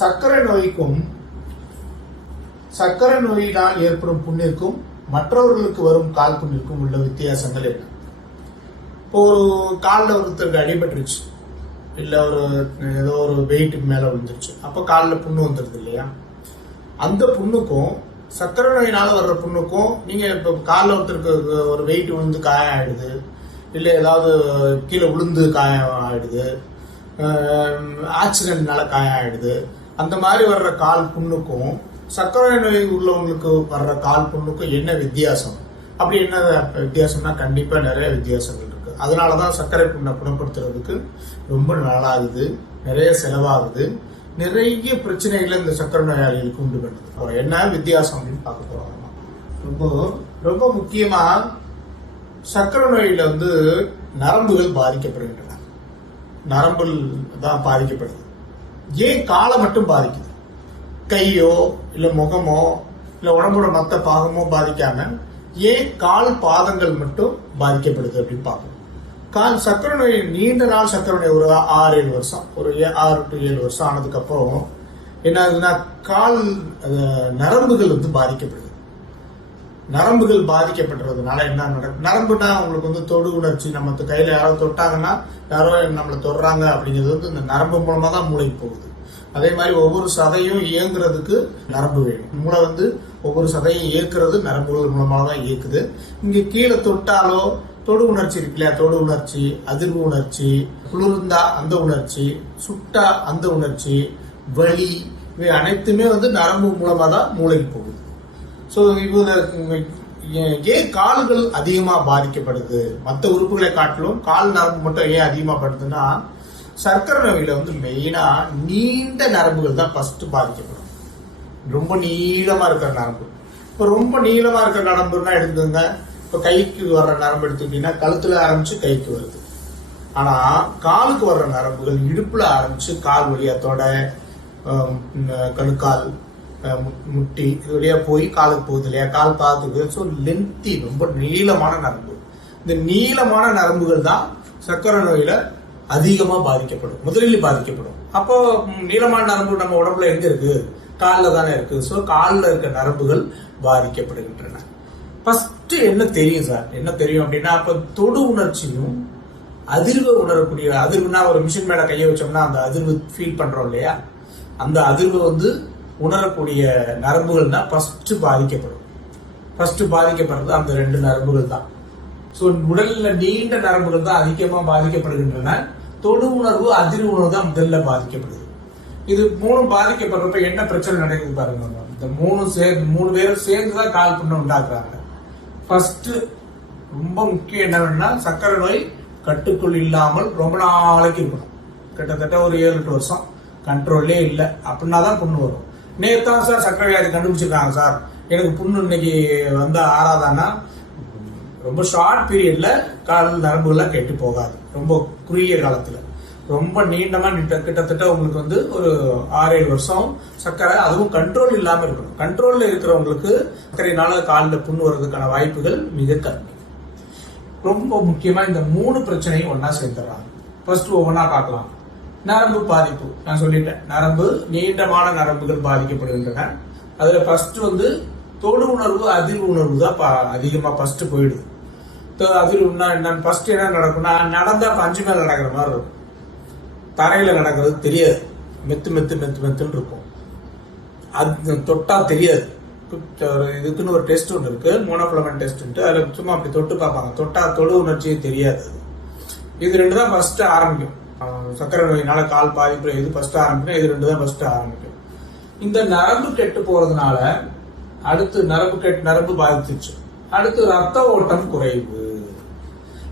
சர்க்கரை நோய்க்கும் சர்க்கரை நோயினால் ஏற்படும் புண்ணிற்கும் மற்றவர்களுக்கு வரும் கால் புண்ணிற்கும் உள்ள வித்தியாசங்கள் என்ன? இப்போ ஒரு காலில் ஒருத்தருக்கு அடிபட்டுருச்சு. இல்லை ஒரு ஏதோ ஒரு வெயிட்டுக்கு மேலே விழுந்துருச்சு. அப்போ காலில் புண்ணு வந்துடுது இல்லையா? அந்த புண்ணுக்கும் சர்க்கரை நோயினால் வர்ற புண்ணுக்கும் நீங்கள் இப்போ காலில் ஒருத்தருக்கு ஒரு வெயிட் விழுந்து காயம் ஆயிடுது இல்லை ஏதாவது கீழே விழுந்து காயம் ஆகிடுது ஆக்சிடென்ட்னால காயம் ஆயிடுது அந்த மாதிரி வர்ற கால் புண்ணுக்கும் சர்க்கரை நோய் உள்ளவங்களுக்கு வர்ற கால் புண்ணுக்கும் என்ன வித்தியாசம்? அப்படி என்ன வித்தியாசம்னா கண்டிப்பா நிறைய வித்தியாசங்கள் இருக்கு. அதனாலதான் சர்க்கரை புண்ணை குணப்படுத்துறதுக்கு ரொம்ப நாளாகுது நிறைய செலவாகுது. நிறைய பிரச்சனைகளை இந்த சர்க்கரை நோயாளிகளுக்கு உண்டு பண்ணுது. என்ன வித்தியாசம் அப்படின்னு பார்க்க போறோம் ரொம்ப ரொம்ப முக்கியமா சர்க்கரை நோயில வந்து நரம்புகள் பாதிக்கப்படுகின்றன. நரம்புகள் தான் பாதிக்கப்படுது. ஏன் காலை மட்டும் பாதிக்குது? கையோ இல்ல முகமோ இல்ல உடம்போட மத்த பாகமோ பாதிக்காம ஏன் கால் பாதங்கள் மட்டும் பாதிக்கப்படுது அப்படின்னு பார்க்கணும் கால் சக்கரை நோய் நீண்ட நாள் சக்கரை நோய் ஒரு ஆறு ஏழு வருஷம். ஒரு ஏ- ஆறு டு ஏழு வருஷம் ஆனதுக்கு அப்புறம் என்ன ஆகுதுன்னா கால் நரம்புகள் வந்து பாதிக்கப்படுது. நரம்புகள் பாதிக்கப்படுறதுனால என்ன நடக்கும் நரம்புனா உங்களுக்கு வந்து தொடு உணர்ச்சி நம்ம கையில யாராவது தொட்டாங்கன்னா யாரோ நம்மளை தொடுறாங்க அப்படிங்கிறது வந்து இந்த நரம்பு மூலமா தான் மூளைக்கு போகுது. அதே மாதிரி ஒவ்வொரு சதையும் இயங்குறதுக்கு நரம்பு வேணும். மூளை வந்து ஒவ்வொரு சதையும் இயக்குறது நரம்புகள் மூலமாக தான் இயக்குது. இங்க கீழே தொட்டாலோ தொடு உணர்ச்சி இருக்கு இல்லையா? தொடு உணர்ச்சி அதிர்வு உணர்ச்சி குளிர்ந்தா அந்த உணர்ச்சி சுட்டா அந்த உணர்ச்சி வலி இவை அனைத்துமே வந்து நரம்பு மூலமா தான் மூளைக்கு போகுது. ஸோ இவங்க ஏ- ஏன் கால்கள் அதிகமாக பாதிக்கப்படுது? மற்ற உறுப்புகளை காட்டிலும் கால் நரம்பு மட்டும் ஏன் அதிகமாகப்படுதுன்னா சர்க்கரை நோயில் வந்து மெயினாக நீண்ட நரம்புகள் தான் ஃபஸ்ட்டு பாதிக்கப்படும். ரொம்ப நீளமாக இருக்கிற நரம்பு. இப்போ ரொம்ப நீளமாக இருக்கிற நரம்புன்னா எடுத்துங்க இப்போ கைக்கு வர்ற நரம்பு எடுத்துக்கிட்டீங்கன்னா கழுத்தில் ஆரம்பித்து கைக்கு வருது. ஆனால் காலுக்கு வர்ற நரம்புகள் இடுப்பில் ஆரம்பித்து கால் வழியாக தொடை கணுக்கால் முட்டி இது போய் காலுக்கு போகுது இல்லையா? கால் பாத்துக்கு ஸோ லென்த்தி ரொம்ப நீளமான நரம்பு. இந்த நீளமான நரம்புகள் தான் சர்க்கரை நோயில அதிகமாக பாதிக்கப்படும். முதலில் பாதிக்கப்படும். அப்போ நீளமான நரம்பு நம்ம உடம்புல எங்க இருக்கு? காலில் தானே இருக்கு. ஸோ காலில் இருக்க நரம்புகள் பாதிக்கப்படுகின்றன. ஃபர்ஸ்ட் என்ன தெரியும் சார் என்ன தெரியும் அப்படின்னா அப்ப தொடு உணர்ச்சியும் அதிர்வு உணரக்கூடிய அதிர்வுனா ஒரு மிஷின் மேல கையை வச்சோம்னா அந்த அதிர்வு ஃபீல் பண்றோம் இல்லையா? அந்த அதிர்வு வந்து உணரக்கூடிய நரம்புகள் தான் ஃபர்ஸ்ட் பாதிக்கப்படும். ஃபர்ஸ்ட் பாதிக்கப்படுறது அந்த ரெண்டு நரம்புகள் தான். ஸோ உடல்ல நீண்ட நரம்புகள் தான் அதிகமாக பாதிக்கப்படுகின்றன. தொடு உணர்வு அதிர் உணர்வு தான் முதல்ல பாதிக்கப்படுது. இது மூணும் பாதிக்கப்படுறப்ப என்ன பிரச்சனை நடக்குது பாருங்க இந்த மூணு சேர்ந்து மூணு பேரும் சேர்ந்து தான் கால் புண்ணை உண்டாக்குறாங்க. ஃபர்ஸ்ட் ரொம்ப முக்கியம் என்னவென்னா சர்க்கரை நோய் கட்டுக்குள் இல்லாமல் ரொம்ப நாளைக்கு இருக்கணும். கிட்டத்தட்ட ஒரு ஏழு எட்டு வருஷம். கண்ட்ரோல்லே இல்லை. அப்படின்னா தான் பொண்ணு வரும். நேற்று தான் சார் சர்க்கரை வியாதி கண்டுபிடிச்சிருக்காங்க சார். எனக்கு புண்ணு இன்னைக்கு வந்து ஆறாதான்னா ரொம்ப ஷார்ட் பீரியட்ல கால் நரம்புகள்லாம் கெட்டு போகாது. ரொம்ப குறுகிய காலத்துல. ரொம்ப நீண்டமா கிட்டத்தட்ட உங்களுக்கு வந்து ஒரு ஆறு ஏழு வருஷம் சர்க்கரை அதுவும் கண்ட்ரோல் இல்லாம இருக்கணும். கண்ட்ரோல்ல இருக்கிறவங்களுக்கு சர்க்கரைனால காலில் புண்ணு வர்றதுக்கான வாய்ப்புகள் மிக கம்மி. ரொம்ப முக்கியமா இந்த மூணு பிரச்சனையும் ஒன்னா சேர்ந்துடுறாங்க ஃபர்ஸ்ட் ஒவ்வொன்றா பார்க்கலாம். நரம்பு பாதிப்பு. நான் சொல்லிட்டேன். நரம்பு நீண்டமான நரம்புகள் பாதிக்கப்படுகின்றன. அதுல ஃபர்ஸ்ட் வந்து தொடு உணர்வு அதிர்வு உணர்வு தான் பா- அதிகமா ஃபர்ஸ்ட் போயிடுது. தொ- அதிர்வுனா என்னன்னு ஃபர்ஸ்ட் என்ன நடக்கும்னா நடந்தா பஞ்சு மேல நடக்கிற மாதிரி இருக்கும். தரையில நடக்கிறது தெரியாது. மெத்து மெத்து மெத்து மெத்துன்னு இருக்கும். அது தொட்டா தெரியாது. இதுக்குன்னு ஒரு டெஸ்ட் ஒன்று இருக்கு. மோனோஃபிலமெண்ட் டெஸ்ட் அதில் சும்மா அப்படி தொட்டு பார்ப்பாங்க. தொட்டா தொடு உணர்ச்சியே தெரியாது. இது ரெண்டு தான் ஃபர்ஸ்ட் ஆரம்பிக்கும். அஹ் சர்க்கரை நோயினால கால் பாதிப்பு எது ஃபர்ஸ்ட் ஆரம்பிக்கும் இது ரெண்டு தான் ஃபர்ஸ்ட் ஆரம்பிக்கும். இந்த நரம்பு கெட்டு போறதுனால அடுத்து நரம்பு கெட்டு நரம்பு பாதிச்சிருச்சு. அடுத்து ரத்த ஓட்டம் குறைவு.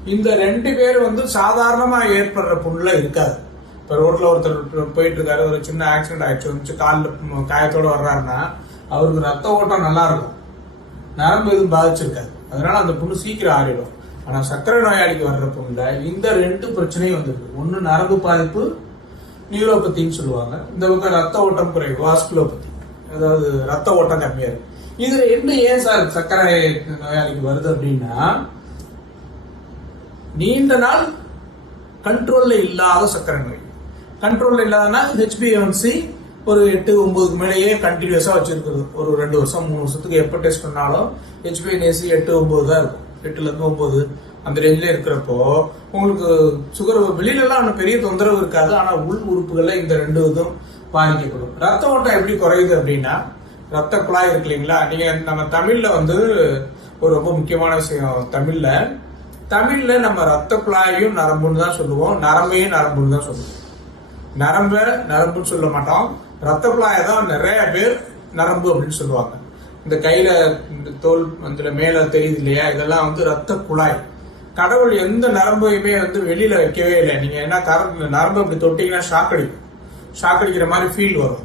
இந்த ரெண்டு பேர் வந்து சாதாரணமா ஏற்படுற புண்ணுல இருக்காது. இப்போ ரோட்ல ஒருத்தர் போயிட்டு இருக்காரு ஒரு சின்ன ஆக்சிடென்ட் ஆயிடுச்சு வந்துச்சு காலில் காயத்தோட வர்றாருன்னா அவருக்கு ரத்த ஓட்டம் நல்லா இருக்கும். நரம்பு எதுவும் பாதிச்சிருக்காது. அதனால அந்த புண்ணு சீக்கிரம் ஆறிடும். ஆனா சர்க்கரை நோயாளிக்கு வர்றப்போ இல்லை இந்த ரெண்டு பிரச்சனையும் வந்திருக்கு. ஒண்ணு நரம்பு பாதிப்பு நியூரோபத்தின்னு சொல்லுவாங்க. இந்த பக்கம் ரத்த ஓட்டம் குறைவு வாஸ்குலோபதி. அதாவது ரத்த ஓட்டம் கம்மியா இருக்கு. இது என்ன ஏன் சார் சர்க்கரை நோயாளிக்கு வருது அப்படின்னா நீண்ட நாள் கண்ட்ரோல்ல இல்லாத சர்க்கரை நோய். கண்ட்ரோல்ல இல்லாதனா ஹெச்பிஎன்சி ஒரு எட்டு ஒன்பதுக்கு மேலேயே கண்டினியூஸா வச்சிருக்கிறது. ஒரு ரெண்டு வருஷம் மூணு வருஷத்துக்கு எப்போ டெஸ்ட் பண்ணாலும் ஹெச்பிஎன்ஏசி எட்டு ஒன்பது தான் இருக்கும். எட்டுல இருந்து ஒன்பது அந்த ரேஞ்சில இருக்கிறப்போ உங்களுக்கு சுகர் வெளியில எல்லாம் ஒன்றும் பெரிய தொந்தரவு இருக்காது. ஆனா உள் உறுப்புகள்ல இந்த ரெண்டு இதுவும் பாதிக்கப்படும். ரத்த ஓட்டம் எப்படி குறையுது அப்படின்னா ரத்த குழாய் இருக்கு இல்லைங்களா? நீங்க நம்ம தமிழ்ல வந்து ஒரு ரொம்ப முக்கியமான விஷயம் தமிழ்ல. தமிழ்ல நம்ம ரத்த குழாயையும் நரம்புன்னு தான் சொல்லுவோம். நரம்பையும் நரம்புன்னு தான் சொல்லுவோம். நரம்ப நரம்புன்னு சொல்ல மாட்டோம். ரத்த குழாயை தான் நிறைய பேர் நரம்பு அப்படின்னு சொல்லுவாங்க. இந்த கையில இந்த தோல் இதுல மேல தெரியுது இல்லையா? இதெல்லாம் வந்து ரத்த குழாய். கடவுள் எந்த நரம்பையுமே வந்து வெளியில வைக்கவே இல்லை. நீங்க என்ன கரண்ட் நரம்பு இப்படி தொட்டீங்கன்னா ஷாக் அடிக்கும். ஷாக் அடிக்கிற மாதிரி ஃபீல் வரும்.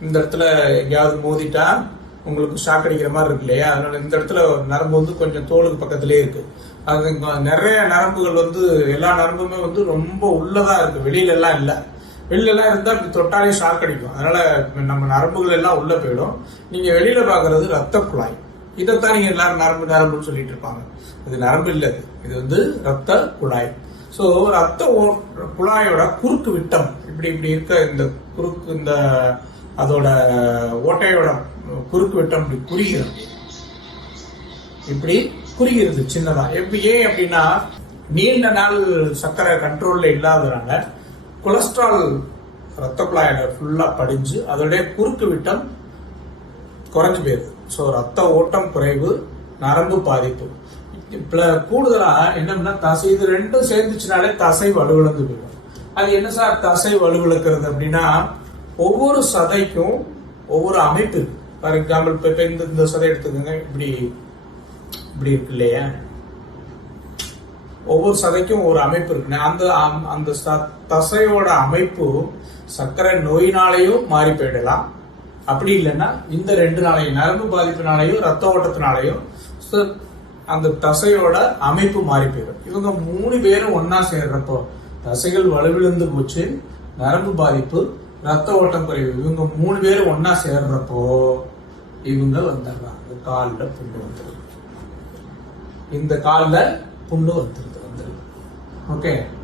இந்த இடத்துல எங்கேயாவது மோதிட்டா உங்களுக்கு ஷாக் அடிக்கிற மாதிரி இருக்கு இல்லையா? அதனால இந்த இடத்துல நரம்பு வந்து கொஞ்சம் தோலுக்கு பக்கத்திலே இருக்கு. அது நிறைய நரம்புகள் வந்து எல்லா நரம்புமே வந்து ரொம்ப உள்ளதா இருக்கு. வெளியில எல்லாம் இல்லை. வெளிலலாம் இருந்தால் இருந்தா இப்படி தொட்டாலே ஷாக் அடிக்கும். அதனால நம்ம நரம்புகள் எல்லாம் உள்ள போயிடும். நீங்க வெளியில பாக்குறது ரத்த குழாய். இதைத்தான் நீங்க எல்லாரும் நரம்பு நரம்புன்னு சொல்லிட்டு இருப்பாங்க. இது நரம்பு இல்ல. இது. வந்து ரத்த குழாய். ஸோ ரத்த ஓ- குழாயோட குறுக்கு விட்டம் இப்படி இப்படி இருக்க இந்த குறுக்கு இந்த அதோட ஓட்டையோட குறுக்கு விட்டம் இப்படி குறுகிறது இப்படி குறுகிறது சின்னதா. எப்படி ஏன் அப்படின்னா நீண்ட நாள் சர்க்கரை கண்ட்ரோல்ல இல்லாததுனால கொலஸ்ட்ரால் ரத்த குழாயில ஃபுல்லாக படிஞ்சு அதோடைய குறுக்கு விட்டம் குறைஞ்சு போயிருது. ஸோ ரத்த ஓட்டம் குறைவு நரம்பு பாதிப்பு. இப்போ கூடுதலாக என்னன்னா தசை இது ரெண்டும் சேர்ந்துச்சுனாலே தசை வலுவிழந்து போயிடும். அது என்ன சார் தசை வலுவிழக்கிறது அப்படின்னா ஒவ்வொரு சதைக்கும் ஒவ்வொரு அமைப்பு ஃபார் எக்ஸாம்பிள் இப்போ இந்த இந்த சதை எடுத்துக்கோங்க. இப்படி இப்படி இருக்கு இல்லையா? ஒவ்வொரு சதைக்கும் ஒரு அமைப்பு இருக்கு. அந்த அம்- அந்த தசையோட அமைப்பு சர்க்கரை நோயினாலேயும் மாறி போயிடலாம். அப்படி இல்லைன்னா இந்த ரெண்டு நாளையும் நரம்பு பாதிப்பினாலையும் ரத்த ஓட்டத்தினாலையும் அந்த தசையோட அமைப்பு மாறி போயிடும். இவங்க மூணு பேரும் ஒன்னா சேர்றப்போ தசைகள் வலுவிழந்து போச்சு நரம்பு பாதிப்பு ரத்த ஓட்டம் குறைவு. இவங்க மூணு பேரும் ஒன்னா சேர்றப்போ இவங்க வந்துடுறாங்க. காலில் புண்ணு வந்துடும். இந்த காலில் புண்ணு வந்துடும். Okay.